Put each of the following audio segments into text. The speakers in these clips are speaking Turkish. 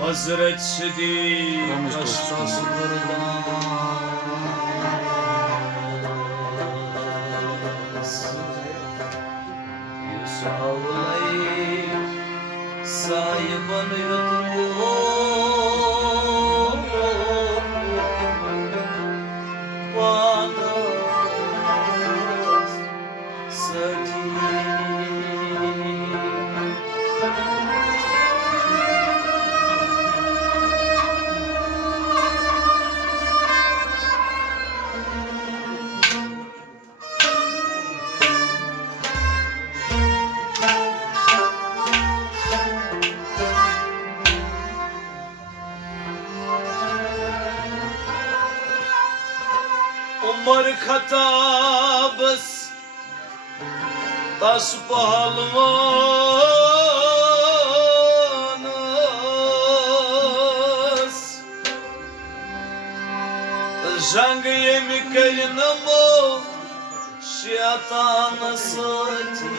Hazret Sidi Kaştas Kırdas Yusavlay Sahiban yutlu Vanas Saki Umar katabız tas pahalvanız Jang yemi kalinamo şiatana sati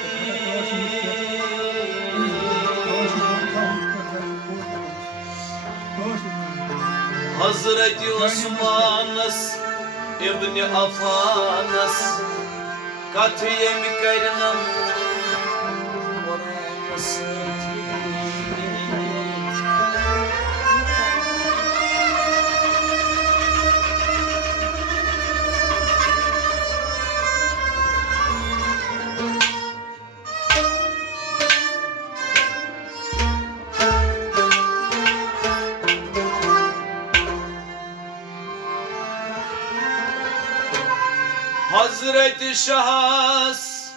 Hazreti Osman'ız İbni Afanas Katiye mikayrinam Varanasati Hazreti Şahs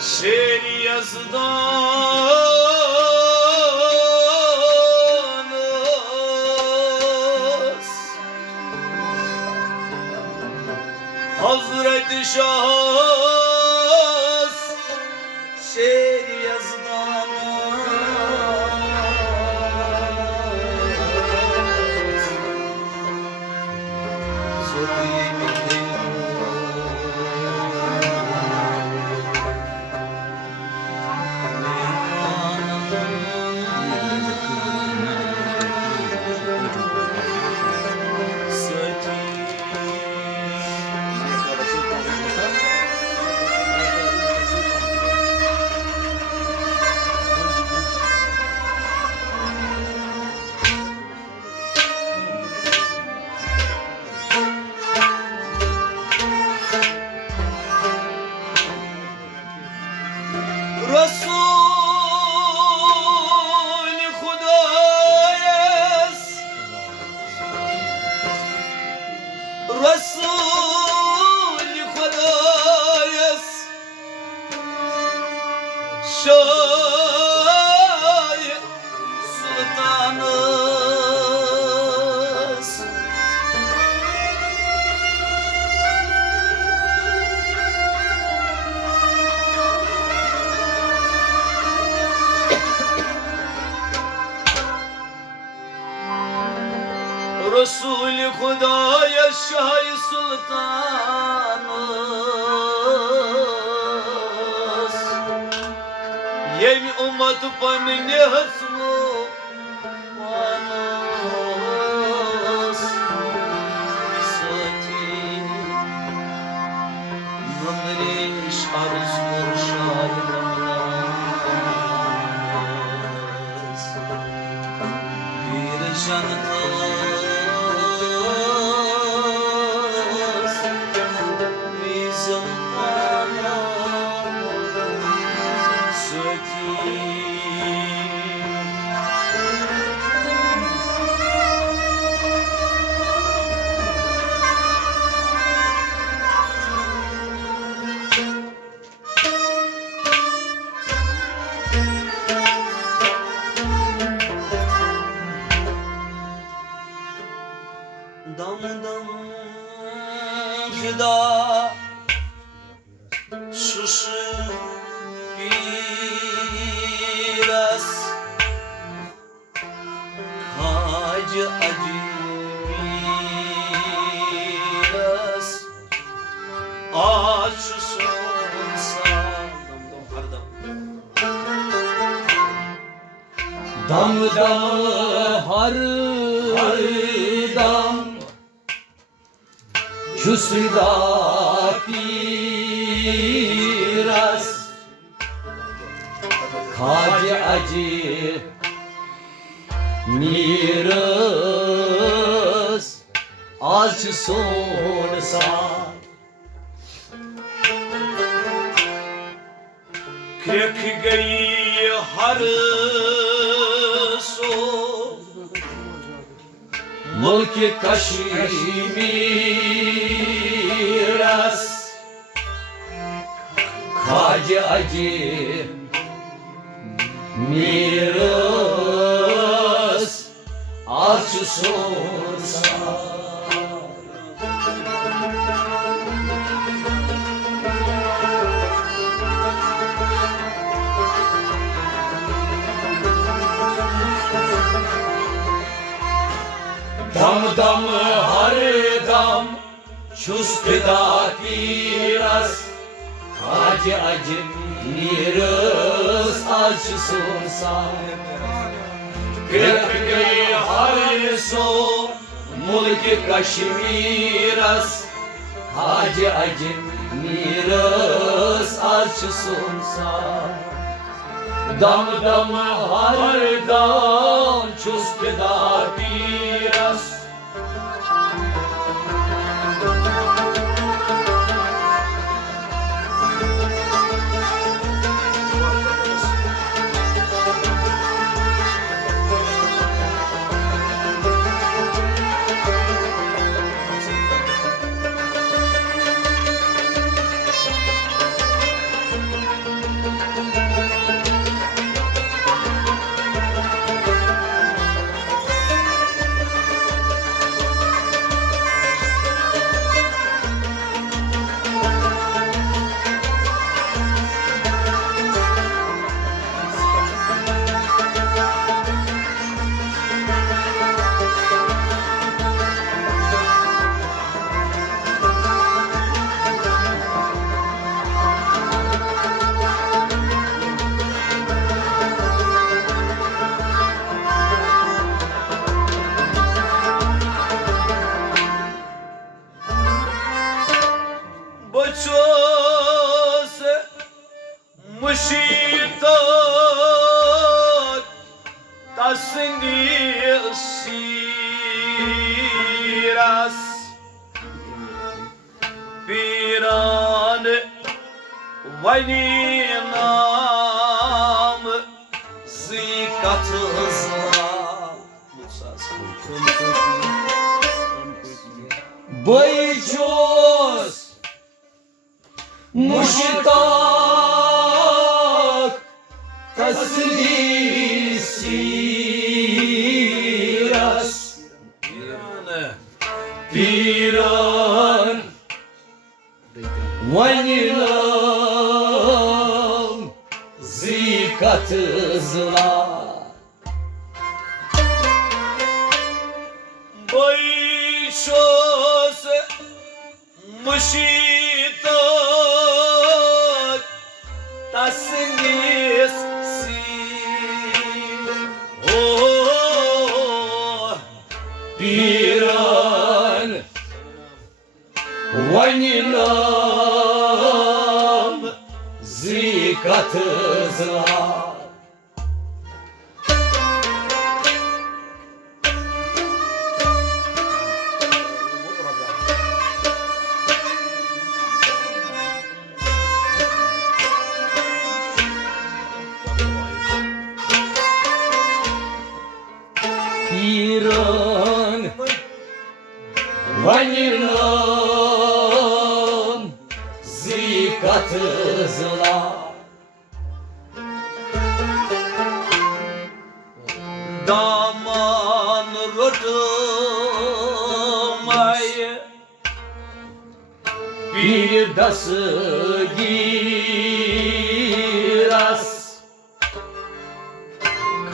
şiir yazdanız Hazreti Şahs şiir yazdanız Zor Resul-i Hudayes Resul-i Hudayes Şah Sultanız Resul-i Hudaya Şah-ı Sultanız Yemi ummat-ı pamine hasmu Vanas Sati Namriş arz murşay Ramaz Bir jantar Dam dam fida şuşı biraz Hacı acı biraz Aç sonsa Dam dam Dam dam har dam Çüsüda piras Kacı acı miras Acı sonsa Kırk gayı har so Mulki Kaşmiras Kacı acı miras Acı sonsa Dam dam har dam Çuspida piras Acı acı miras Acı sonsa Kırkıgı har so Mulki Kaşmiras Acı acı miras Acı sonsa Dam dam har dam Çuspida piras Bachos Mushitat Tasni Siras Piran Vaninam Zikatızla Bayços Muştak Tasli Siras Piran Vanilam Zikatızla Bayşos Muşitak Tasnis Piran Vanilam Zikatızla Piran Vanilam Zikatızla Daman rodumay Bir dası giras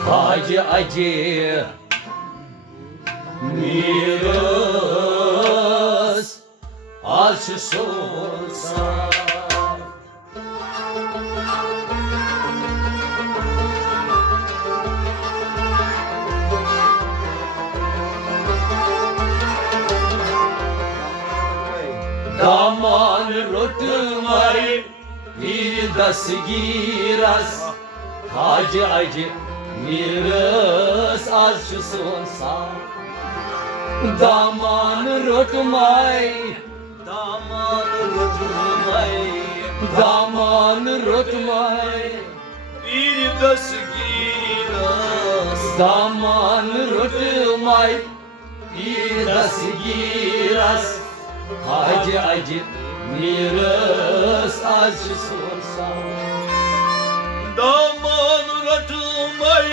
Kacı acı miras Arşı sorsa das giras Hacı acı miras açsın sağ Daman rotmay Daman rutmay Daman rotmay Bir das giras Daman rotmay Bir das giras Hacı acı miras açsın sağ Daman rutmay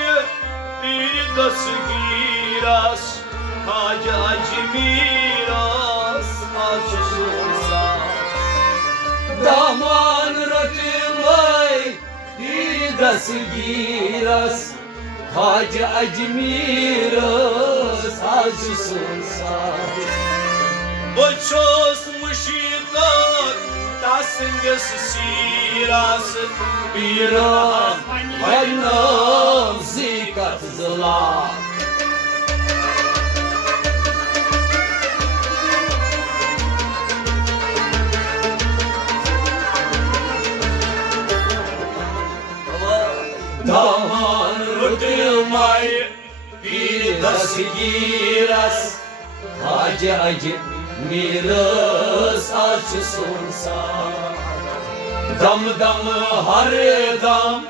Bir das giras Hacı acı miras açsınsa Daman rotmay Bir das giras Hacı acı miras açsın sağ Boços muşitar Tasınges siras Biraz Aynam zikat zıla Daman rutmay Bir das giras Hacı acı miras açsın sağ Dam dam har dam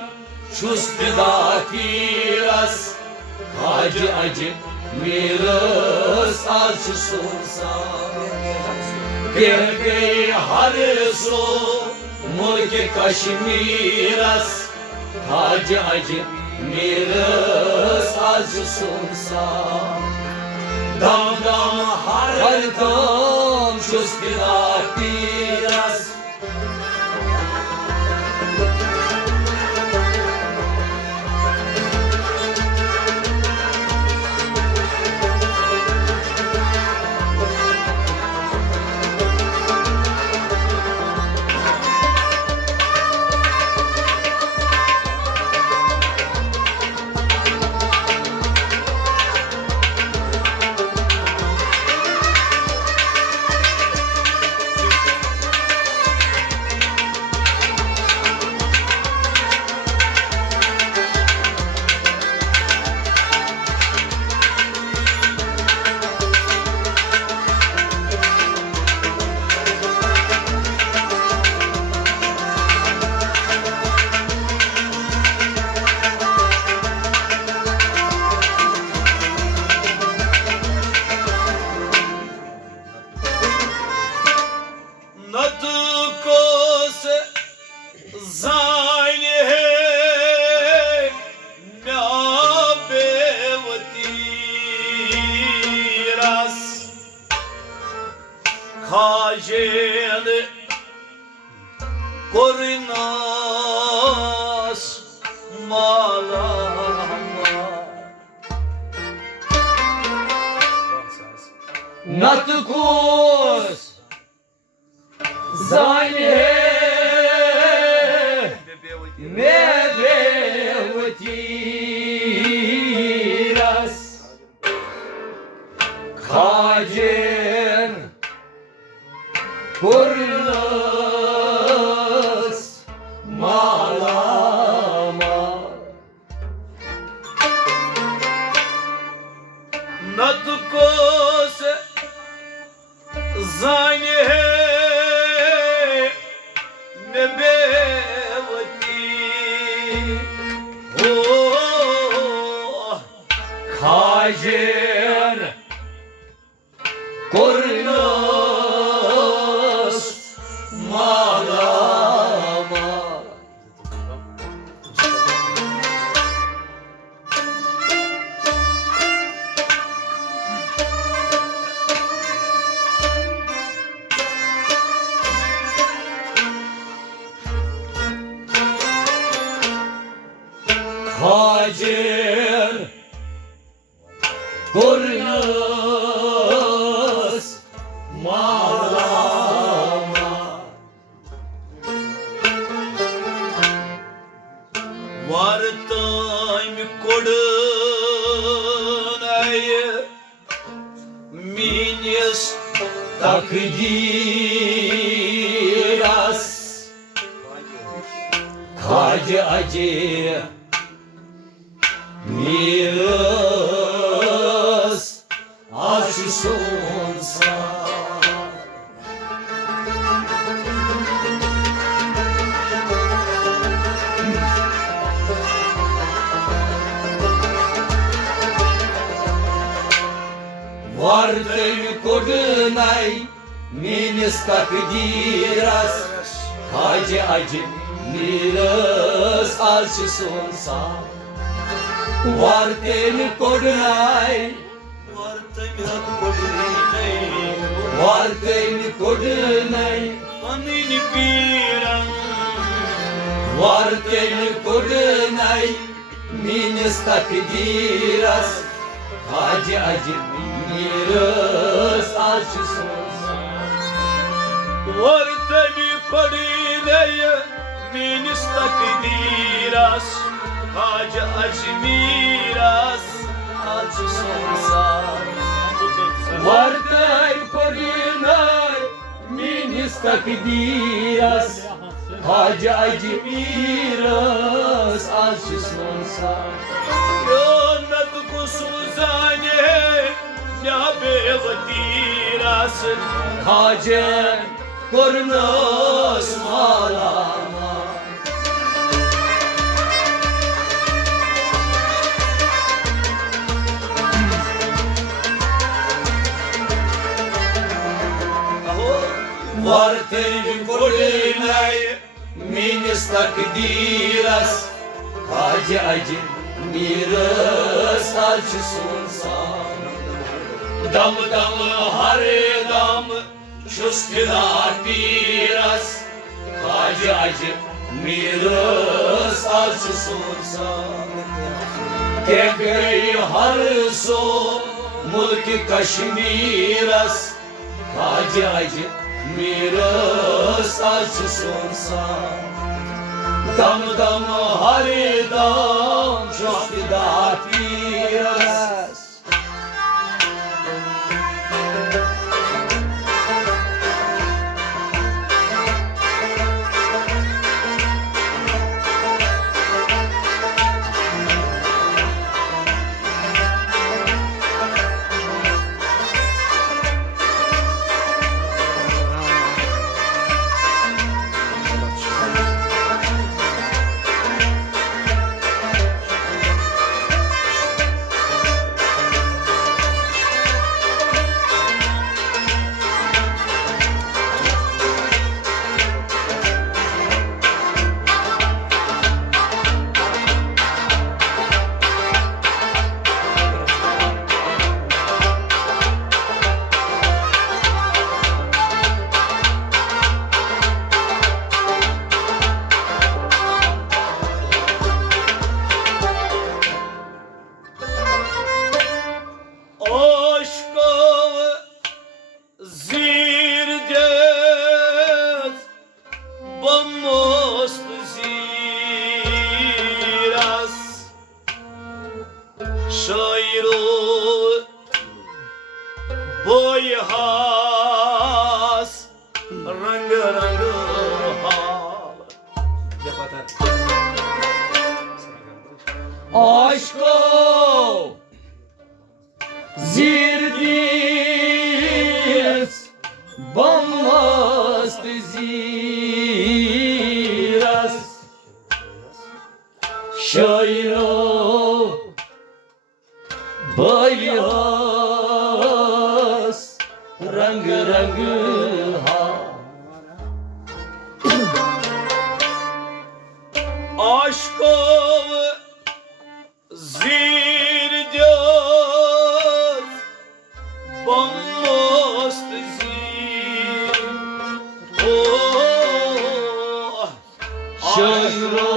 Şuspida kiras Hacı acı miras açsın sağ Gergey har so Mulke Kaşmiras Hacı acı miras açsın sağ Dam dam har dam Şuspida kiras Natukos Zaine Nabevtiras Kajen Korinas Malama Natukos Zayne Nebevtiras Kajen Kurnas Malama Natukos Zaine Nebevti Kajen Kurnas Malama Kajen Kurnas Malama Vartay mi kodunay Minyas Takdiras acı acı miras acı sonsa. Vartăi cordânai, mine stapidiras, Hage acı miras acı sonsa. Vartăi cordânai, vartăi cordânai, Anini piran vartăi cordânai, mine stapidiras, Hage acı miras acı sonsa. Vartemi korineye Ministak diras Hacı acı miras Acı sonsa. Vartăi corinai, mine stapidiras, Hage acı miras acı sonsa. Yonat kusuzane Ya bevatiras Hage kornos malama. Vartăi corinai, mine stapidiras, Hage acı miras acı sonsa. Dam dam hare dam çustila piras, Hage acı miras acı sonsa. Kegey harso mulki kaşmiras, Hage acı miras acı sonsa. Dam dam hare dam çustila piras. Aşka zirdet Bammost ziras Şairo boyhas Rang rang hal Aşko zirdis bamast ziras Şairo bayas rang rang ha. Aşka zirdet Bammost zir Oh Şairo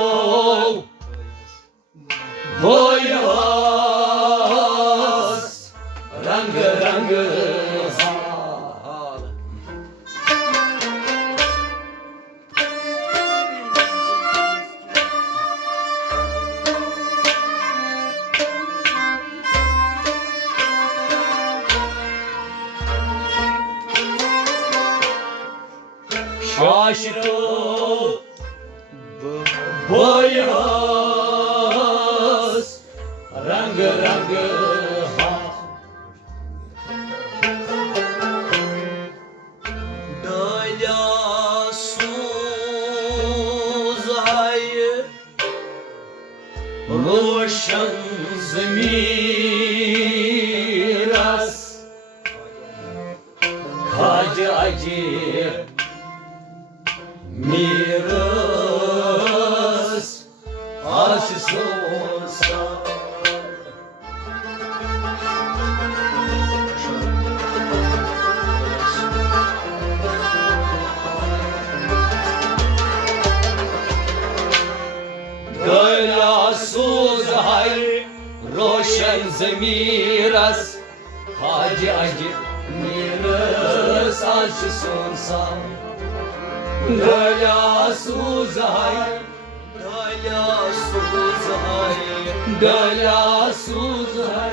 bayas rang rang ha. Şaşırto boy रंग रंग हा Dala suz hay रोशन ज़मीरस खाज अजीर मीरस आश सोसा दया सूज है रोशन ज़मीरस खाज अजीर मीरस आश सोसा दया सूज है Dala suz hay दया सूज है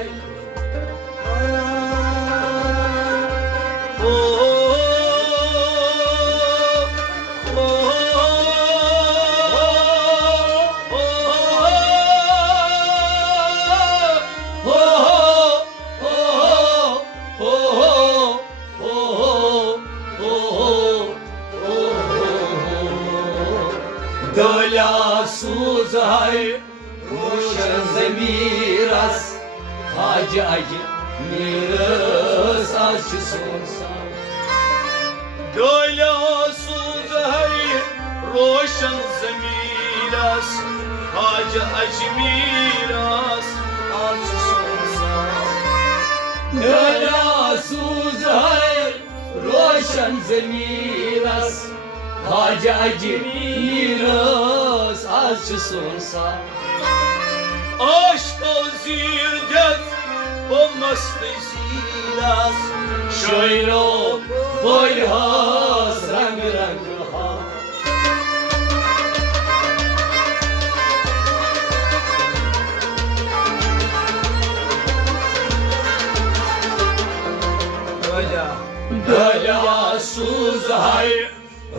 दया सूज है रोशन ज़मीरस खाज अजीर मीरस आश सोसा Dala suz hay Roshan zamiras Haj ajmiras Aç sonsa दया सूज है रोशन ज़मीरस खाज अजीर मीरस आश सोसा Aşk ol zirdet Olmazdı ziras sorrow बोलहास रंग रंग हा दया सूज है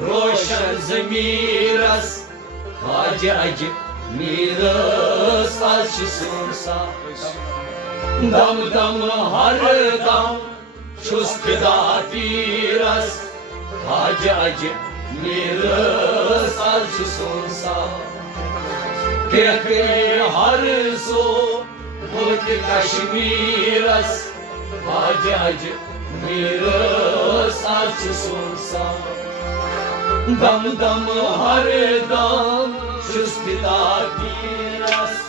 रोशन ज़मीरस खाज अजीर मीरस आश सोसा दम दम हर दम छुस फिदा तीरस खाज अजीर मीरस आश सोसा के हर सो मुल्क कश्मीरस खाज अजीर मीरस आश सोसा दम दम हर दम छुस फिदा तीरस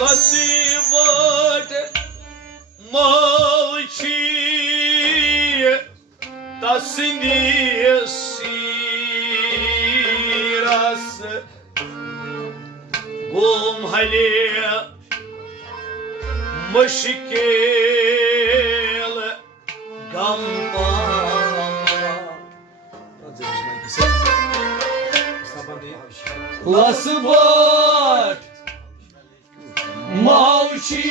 Lasibat malchi tasnisiras Gum hali mushkil gamba Lasbat Mauchi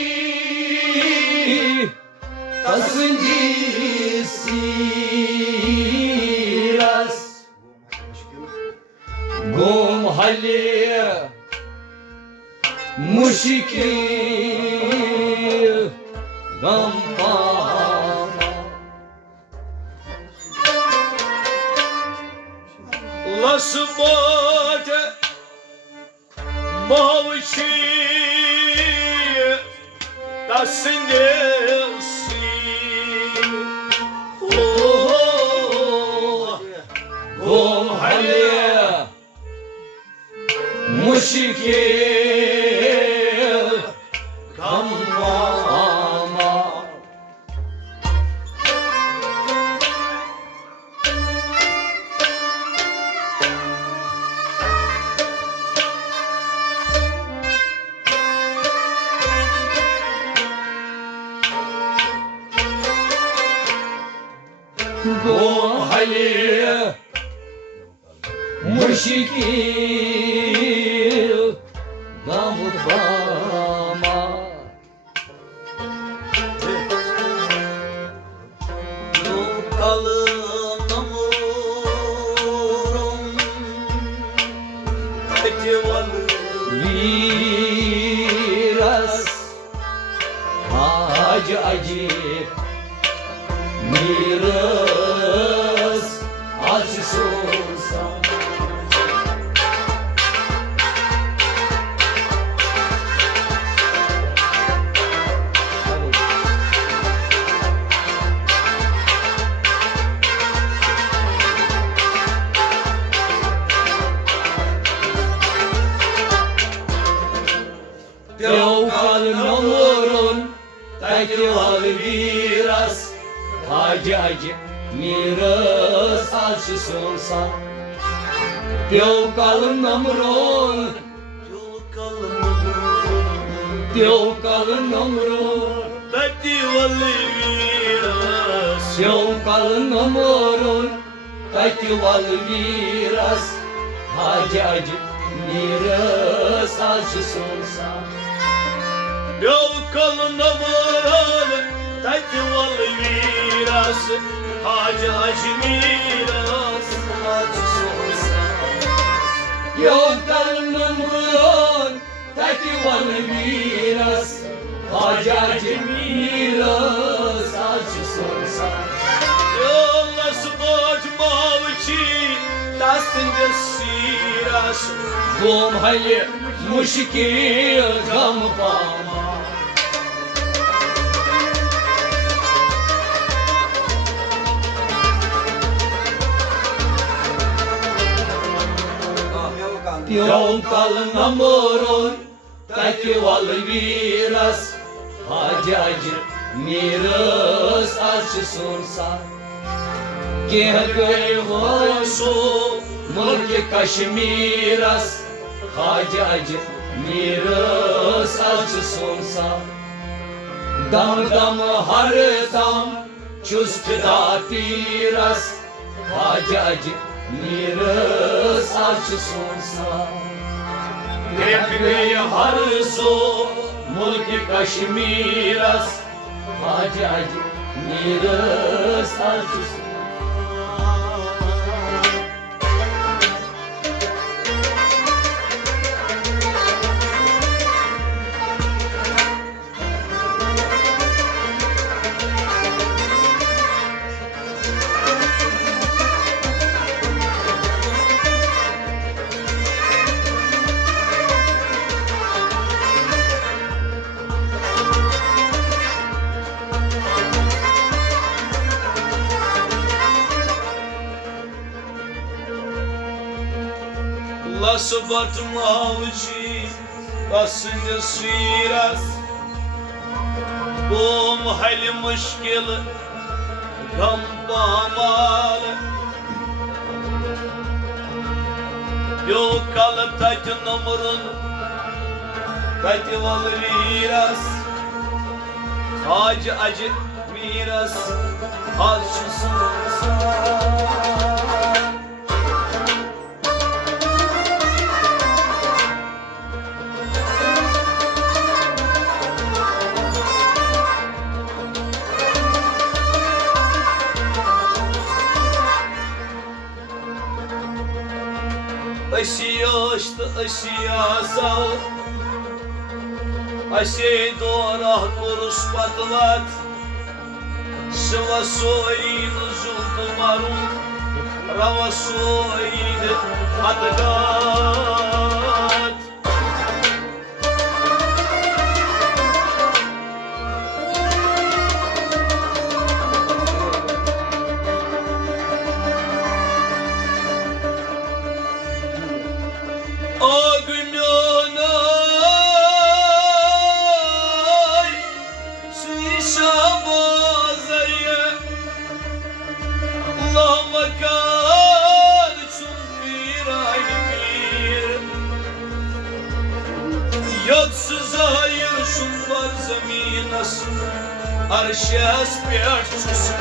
tasnisiras Gum hali mushkil gamba Lasbat malchi tasnisiras Gampama. Gom hali muşkil gampama. Kalın amurum Etivalı Biraz acı miras acısı olsa. Yavkalın olurun Tekval biraz acı miras acısı olsa. Yavkalın olurun Yavkalın olurun Etivalı biraz Yavkalın olurun Tekval biraz acı miras acısı olsa. Yol kalın amurum Etivalı biraz Hacı miras acısı olsa. Yoldan ömrün tekval miras acı miras acısı olsa. Yolla sport mavçi Dastınca siras Gom hali muşkil gampama. Yoldan ömrün tekval miras acı miras acısı olsa. Gel Su Mulki Kaşmiras acı miras acısı olsa. Dam dam har dam çuskda tiras acı miras acısı olsa. Gel har su Mulki Kaşmiras acı miras acısı olsa. Lasbat mavci Basınca siras Bom hali muşkil Gampamal Yok kalı tacın umurun Tatival miras acı miras acısı olsa. Işıyaştı ışıya sağ Aşey doğrah kuruş patlat Şıvasoyin zultumarun Ravasoyin atgat O günün Yoksuz hayır şunlar zeminas Arşas bir arçus